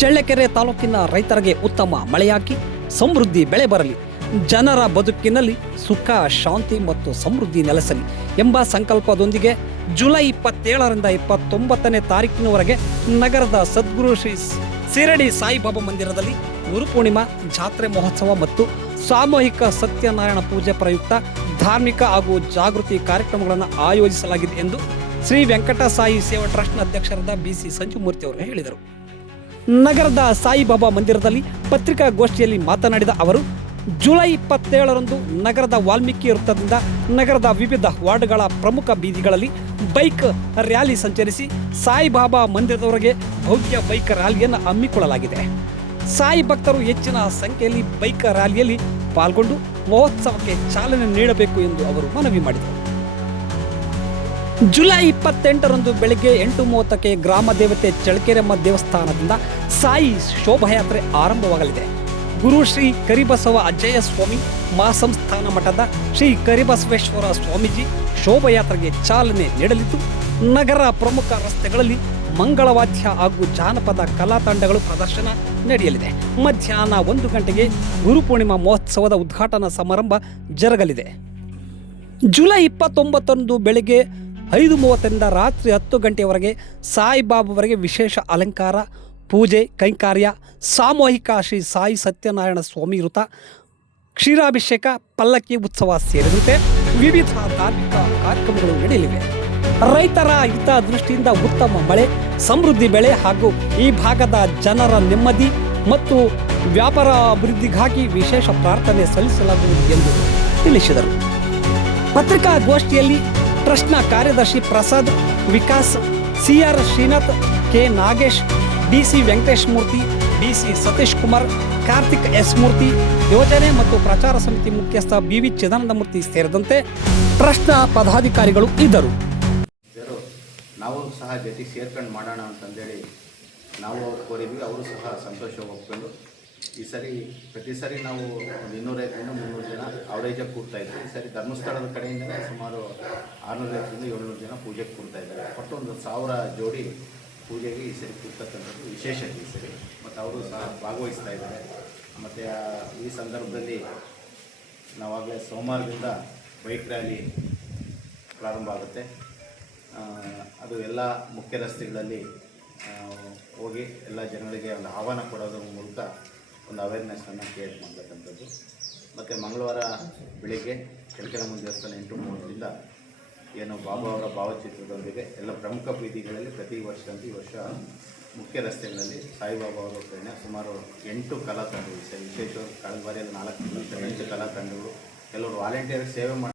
ಚಳ್ಳಕೆರೆ ತಾಲೂಕಿನ ರೈತರಿಗೆ ಉತ್ತಮ ಮಳೆಯಾಗಿ ಸಮೃದ್ಧಿ ಬೆಳೆ ಬರಲಿ, ಜನರ ಬದುಕಿನಲ್ಲಿ ಸುಖ ಶಾಂತಿ ಮತ್ತು ಸಮೃದ್ಧಿ ನೆಲೆಸಲಿ ಎಂಬ ಸಂಕಲ್ಪದೊಂದಿಗೆ ಜುಲೈ 27ರಿಂದ 29ನೇ ತಾರೀಕಿನವರೆಗೆ ನಗರದ ಸದ್ಗುರು ಶ್ರೀ ಶಿರಡಿ ಸಾಯಿಬಾಬಾ ಮಂದಿರದಲ್ಲಿ ಗುರುಪೂರ್ಣಿಮಾ ಜಾತ್ರೆ ಮಹೋತ್ಸವ ಮತ್ತು ಸಾಮೂಹಿಕ ಸತ್ಯನಾರಾಯಣ ಪೂಜೆ ಪ್ರಯುಕ್ತ ಧಾರ್ಮಿಕ ಹಾಗೂ ಜಾಗೃತಿ ಕಾರ್ಯಕ್ರಮಗಳನ್ನು ಆಯೋಜಿಸಲಾಗಿದೆ ಎಂದು ಶ್ರೀ ವೆಂಕಟ ಸಾಯಿ ಸೇವಾ ಟ್ರಸ್ಟ್ನ ಅಧ್ಯಕ್ಷರಾದ BC ಸಂಜುಮೂರ್ತಿ ಅವರು ಹೇಳಿದರು. ನಗರದ ಸಾಯಿಬಾಬಾ ಮಂದಿರದಲ್ಲಿ ಪತ್ರಿಕಾಗೋಷ್ಠಿಯಲ್ಲಿ ಮಾತನಾಡಿದ ಅವರು, ಜುಲೈ 27ರಂದು ನಗರದ ವಾಲ್ಮೀಕಿ ವೃತ್ತದಿಂದ ನಗರದ ವಿವಿಧ ವಾರ್ಡ್ಗಳ ಪ್ರಮುಖ ಬೀದಿಗಳಲ್ಲಿ ಬೈಕ್ ರ್ಯಾಲಿ ಸಂಚರಿಸಿ ಸಾಯಿಬಾಬಾ ಮಂದಿರದವರೆಗೆ ಭವ್ಯ ಬೈಕ್ ರ್ಯಾಲಿಯನ್ನು ಹಮ್ಮಿಕೊಳ್ಳಲಾಗಿದೆ. ಸಾಯಿ ಭಕ್ತರು ಹೆಚ್ಚಿನ ಸಂಖ್ಯೆಯಲ್ಲಿ ಬೈಕ್ ರ್ಯಾಲಿಯಲ್ಲಿ ಪಾಲ್ಗೊಂಡು ಮಹೋತ್ಸವಕ್ಕೆ ಚಾಲನೆ ನೀಡಬೇಕು ಎಂದು ಅವರು ಮನವಿ ಮಾಡಿದರು. ಜುಲೈ 28ರಂದು ಬೆಳಗ್ಗೆ 8:30ಕ್ಕೆ ಗ್ರಾಮ ದೇವತೆ ಚಳ್ಳಕೆರೆಮ್ಮ ದೇವಸ್ಥಾನದಿಂದ ಸಾಯಿ ಶೋಭಾಯಾತ್ರೆ ಆರಂಭವಾಗಲಿದೆ. ಗುರು ಶ್ರೀ ಕರಿಬಸವ ಅಜ್ಜಯ್ಯ ಸ್ವಾಮಿ ಮಹಾಸಂಸ್ಥಾನ ಮಠದ ಶ್ರೀ ಕರಿಬಸವೇಶ್ವರ ಸ್ವಾಮೀಜಿ ಶೋಭಾಯಾತ್ರೆಗೆ ಚಾಲನೆ ನೀಡಲಿದ್ದು, ನಗರ ಪ್ರಮುಖ ರಸ್ತೆಗಳಲ್ಲಿ ಮಂಗಳವಾದ್ಯ ಹಾಗೂ ಜಾನಪದ ಕಲಾ ತಂಡಗಳು ಪ್ರದರ್ಶನ ನಡೆಯಲಿದೆ. ಮಧ್ಯಾಹ್ನ 1 ಗಂಟೆಗೆ ಗುರುಪೂರ್ಣಿಮಾ ಮಹೋತ್ಸವದ ಉದ್ಘಾಟನಾ ಸಮಾರಂಭ ಜರುಗಲಿದೆ. ಜುಲೈ 29ರಂದು ಬೆಳಗ್ಗೆ 5:30ರಿಂದ ರಾತ್ರಿ 10 ಗಂಟೆಯವರೆಗೆ ಸಾಯಿಬಾಬಾವರೆಗೆ ವಿಶೇಷ ಅಲಂಕಾರ, ಪೂಜೆ ಕೈಂಕರ್ಯ, ಸಾಮೂಹಿಕ ಶ್ರೀ ಸಾಯಿ ಸತ್ಯನಾರಾಯಣ ಸ್ವಾಮಿ ವೃತ, ಕ್ಷೀರಾಭಿಷೇಕ, ಪಲ್ಲಕ್ಕಿ ಉತ್ಸವ ಸೇರಿದಂತೆ ವಿವಿಧ ಧಾರ್ಮಿಕ ಕಾರ್ಯಕ್ರಮಗಳು ನಡೆಯಲಿವೆ. ರೈತರ ಹಿತ ದೃಷ್ಟಿಯಿಂದ ಉತ್ತಮ ಮಳೆ, ಸಮೃದ್ಧಿ ಬೆಳೆ ಹಾಗೂ ಈ ಭಾಗದ ಜನರ ನೆಮ್ಮದಿ ಮತ್ತು ವ್ಯಾಪಾರ ಅಭಿವೃದ್ಧಿಗಾಗಿ ವಿಶೇಷ ಪ್ರಾರ್ಥನೆ ಸಲ್ಲಿಸಲಾಗುವುದು ಎಂದು ತಿಳಿಸಿದರು. ಪತ್ರಿಕಾಗೋಷ್ಠಿಯಲ್ಲಿ ಟ್ರಸ್ಟ್ನ ಕಾರ್ಯದರ್ಶಿ Prasad, Vikas, CR Srinath, K Nagesh, DC Venkatesh ಮೂರ್ತಿ, DC ಸತೀಶ್ ಕುಮಾರ್, ಕಾರ್ತಿಕ್ S ಮೂರ್ತಿ, ಯೋಜನೆ ಮತ್ತು ಪ್ರಚಾರ ಸಮಿತಿ ಮುಖ್ಯಸ್ಥ BV ಚಿದಾನಂದಮೂರ್ತಿ ಸೇರಿದಂತೆ ಟ್ರಸ್ಟ್ನ ಪದಾಧಿಕಾರಿಗಳು ಇದ್ದರು. ನಾವು ಸಹ ಜೊತೆ ಸೇರ್ಕೊಂಡು ಮಾಡೋಣ ಅಂತಂದೇಳಿ ನಾವು ಕೋರಿದ್ವಿ. ಅವರು ಸಹ ಸಂತೋಷ ಒಪ್ಕೊಂಡು ಈ ಸರಿ ಪ್ರತಿ ಸರಿ ನಾವು 250ರಿಂದ 300 ಜನ ಅವರೇಜಾಗಿ ಕೂಡ್ತಾಯಿದ್ವಿ. ಈ ಸರಿ ಧರ್ಮಸ್ಥಳದ ಕಡೆಯಿಂದಲೇ ಸುಮಾರು 600ರಿಂದ 700 ಜನ ಪೂಜೆಗೆ ಕೂಡ್ತಾಯಿದ್ದಾರೆ. ಒಟ್ಟು 1000 ಜೋಡಿ ಪೂಜೆಗೆ ಈ ಸರಿ ಕೂಡ್ತಕ್ಕಂಥದ್ದು ವಿಶೇಷ ಈ ಸರಿ. ಮತ್ತು ಅವರು ಸಹ ಭಾಗವಹಿಸ್ತಾ ಇದ್ದಾರೆ. ಮತ್ತು ಈ ಸಂದರ್ಭದಲ್ಲಿ ನಾವಾಗಲೇ ಸೋಮವಾರದಿಂದ ಬೈಕ್ ರ್ಯಾಲಿ ಪ್ರಾರಂಭ ಆಗುತ್ತೆ. ಅದು ಎಲ್ಲ ಮುಖ್ಯ ರಸ್ತೆಗಳಲ್ಲಿ ಹೋಗಿ ಎಲ್ಲ ಜನಗಳಿಗೆ ಒಂದು ಆಹ್ವಾನ ಕೊಡೋದ್ರ ಮೂಲಕ ಒಂದು ಅವೇರ್ನೆಸ್ಸನ್ನು ಕ್ರಿಯೇಟ್ ಮಾಡ್ತಕ್ಕಂಥದ್ದು. ಮತ್ತು ಮಂಗಳವಾರ ಬೆಳಿಗ್ಗೆ ಚಳ್ಳಕೆರೆಮ್ಮ ದೇವಸ್ಥಾನ 8:30ರಿಂದ ಏನು ಬಾಬಾ ಅವರ ಭಾವಚಿತ್ರದೊಂದಿಗೆ ಎಲ್ಲ ಪ್ರಮುಖ ಬೀದಿಗಳಲ್ಲಿ ಪ್ರತಿ ವರ್ಷದಂತೆ ಈ ವರ್ಷ ಮುಖ್ಯ ರಸ್ತೆಗಳಲ್ಲಿ ಸಾಯಿಬಾಬಾ ಅವರ ಪ್ರೇರಣೆ ಸುಮಾರು 8 ಕಲಾ ತಂಡಗಳು, ವಿಶೇಷವಾಗಿ ಕಳೆದ ಬಾರಿಯಲ್ಲಿ 4 ಕಲಾ ತಂಡಗಳು, ಕೆಲವರು ವಾಲಂಟಿಯರ್ ಸೇವೆ ಮಾಡಿ